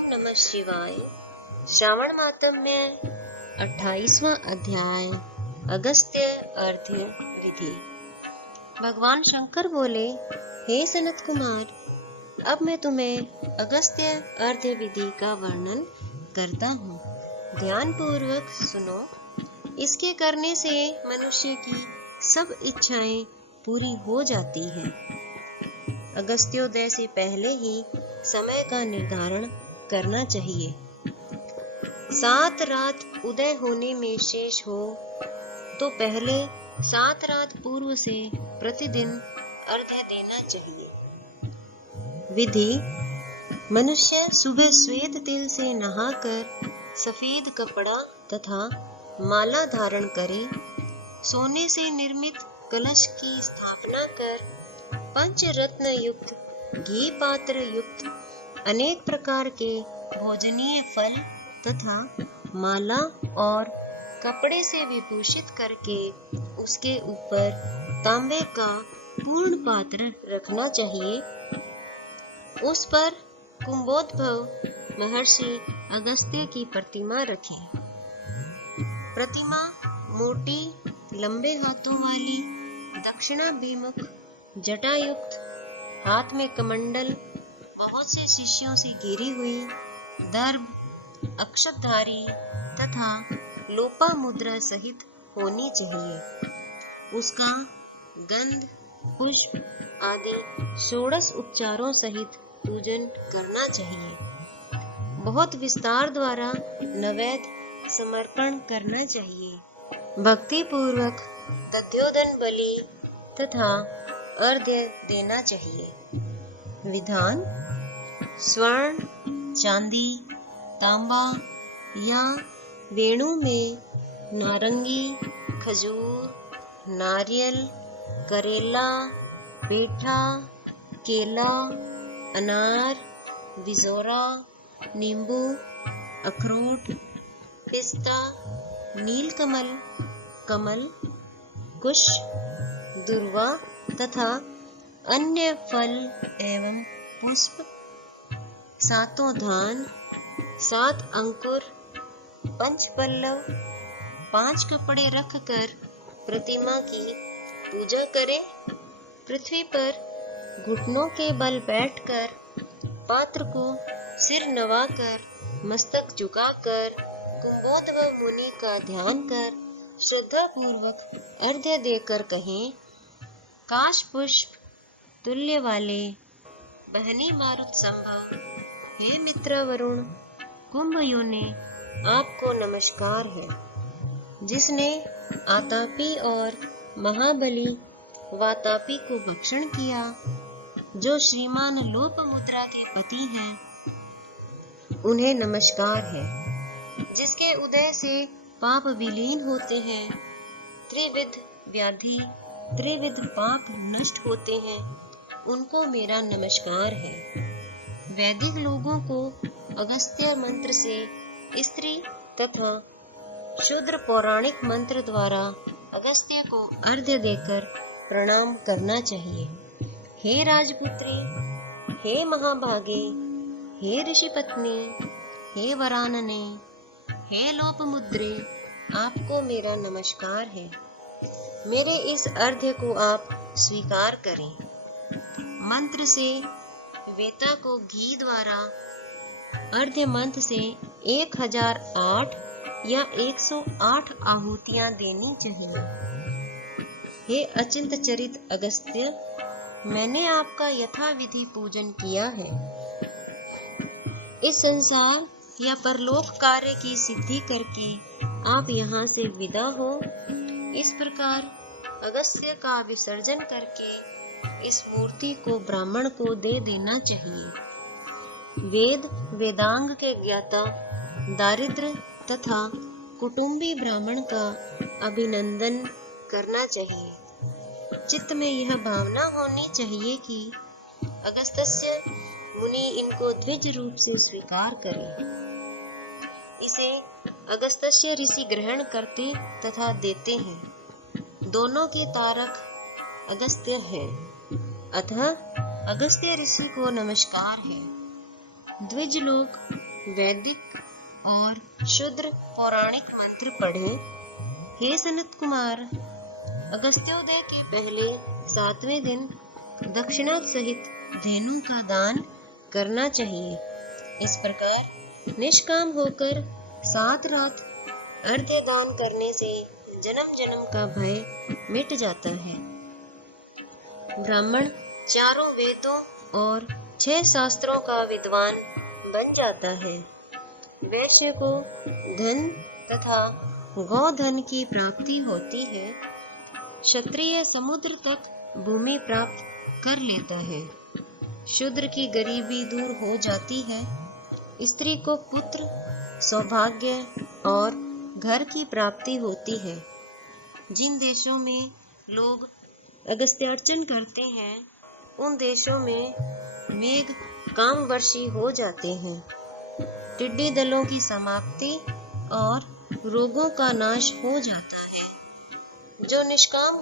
ओम नमः शिवाय। श्रावण मातम्य 28वां अध्याय अगस्त्य अर्घ्य विधि। भगवान शंकर बोले, हे सनत कुमार, अब मैं तुम्हें अगस्त्य अर्घ्य विधि का वर्णन करता हूँ। ध्यान पूर्वक सुनो। इसके करने से मनुष्य की सब इच्छाएं पूरी हो जाती हैं। अगस्त्योदय से पहले ही समय का निर्धारण करना चाहिए। 7 रात उदय होने में शेष हो तो पहले 7 रात पूर्व से प्रतिदिन अर्घ्य देना चाहिए। विधि: मनुष्य सुबह श्वेत तिल से नहाकर सफेद कपड़ा तथा माला धारण करे, सोने से निर्मित कलश की स्थापना कर, पंचरत्न युक्त घी पात्र युक्त अनेक प्रकार के भोजनीय फल तथा माला और कपड़े से विभूषित करके उसके ऊपर तांबे का पूर्ण पात्र रखना चाहिए। उस पर कुंभोद्भव महर्षि अगस्त्य की प्रतिमा रखें। प्रतिमा मोटी लंबे हाथों वाली, दक्षिणाभिमुख जटायुक्त, हाथ में कमंडल, बहुत से शिष्यों से घिरी हुई, दर्भ, अक्षतधारी तथा लोपामुद्रा सहित होनी चाहिए। उसका गंध, पुष्प आदि 16 उपचारों सहित पूजन करना चाहिए। बहुत विस्तार द्वारा नैवेद्य समर्पण करना चाहिए। भक्ति पूर्वक दध्योदन बलि तथा अर्घ्य देना चाहिए। विधान: स्वर्ण, चांदी, तांबा या वेणु में नारंगी, खजूर, नारियल, करेला, पेठा, केला, अनार, बिजोरा, नींबू, अखरोट, पिस्ता, नीलकमल, कमल, कुश, दुर्वा तथा अन्य फल एवं पुष्प, 7 धान, 7 अंकुर, 5 पल्लव, 5 कपड़े रखकर प्रतिमा की पूजा करें। पृथ्वी पर घुटनों के बल बैठकर पात्र को सिर नवाकर, मस्तक झुकाकर, कुंभोद्भव मुनि का ध्यान कर श्रद्धा पूर्वक अर्घ्य देकर कहें, काश पुष्प तुल्य वाले बहनी मारुत संभव, हे मित्र वरुण, कुंभ योने, आपको नमस्कार है। जिसने आतापी और महाबली वातापी को भक्षण किया, जो श्रीमान लोपमुद्रा के पति हैं, उन्हें नमस्कार है। जिसके उदय से पाप विलीन होते हैं, त्रिविध व्याधि, त्रिविध पाप नष्ट होते हैं, उनको मेरा नमस्कार है। वैदिक लोगों को अगस्त्य मंत्र से स्त्री तथा शूद्र पौराणिक मंत्र द्वारा अगस्त्य को अर्घ्य देकर प्रणाम करना चाहिए। हे राजपुत्री, हे महाभागे, हे ऋषि पत्नी, हे वरानने, हे लोपमुद्रे, आपको मेरा नमस्कार है। मेरे इस अर्घ्य को आप स्वीकार करें। मंत्र से वेता को घी द्वारा अर्घ्य मंत्र से 1008 या 108 आहुतियां देनी चाहिए। हे अचिंत चरित अगस्त्य, मैंने आपका यथाविधि पूजन किया है। इस संसार या परलोक कार्य की सिद्धि करके आप यहाँ से विदा हो। इस प्रकार अगस्त्य का विसर्जन करके इस मूर्ति को ब्राह्मण को दे देना चाहिए। वेद वेदांग के ज्ञाता, दारिद्र तथा कुटुंबी ब्राह्मण का अभिनंदन करना चाहिए। चित्त में यह भावना होनी चाहिए कि अगस्त्य मुनि इनको द्विज रूप से स्वीकार करें। इसे अगस्त्य ऋषि ग्रहण करते तथा देते हैं। दोनों के तारक अगस्त्य है, अतः अगस्त्य ऋषि को नमस्कार है। द्विज लोग वैदिक और शूद्र पौराणिक मंत्र पढ़ें। हे सनत कुमार, अगस्त्योदय के पहले 7वें दिन दक्षिणा सहित धेनु का दान करना चाहिए। इस प्रकार निष्काम होकर 7 रात अर्घ्य दान करने से जन्म जन्म का भय मिट जाता है। ब्राह्मण 4 वेदों और 6 शास्त्रों का विद्वान बन जाता है। वैश्य को धन तथा गोधन की प्राप्ति होती है। क्षत्रिय समुद्र तक भूमि प्राप्त कर लेता है। शूद्र की गरीबी दूर हो जाती है। स्त्री को पुत्र, सौभाग्य और घर की प्राप्ति होती है। जिन देशों में लोग अगस्त्यार्चन करते हैं, उन देशों में मेघ कामवर्षी हो जाते हैं। टिड्डी दलों की समाप्ति और रोगों का नाश हो जाता है। जो निष्काम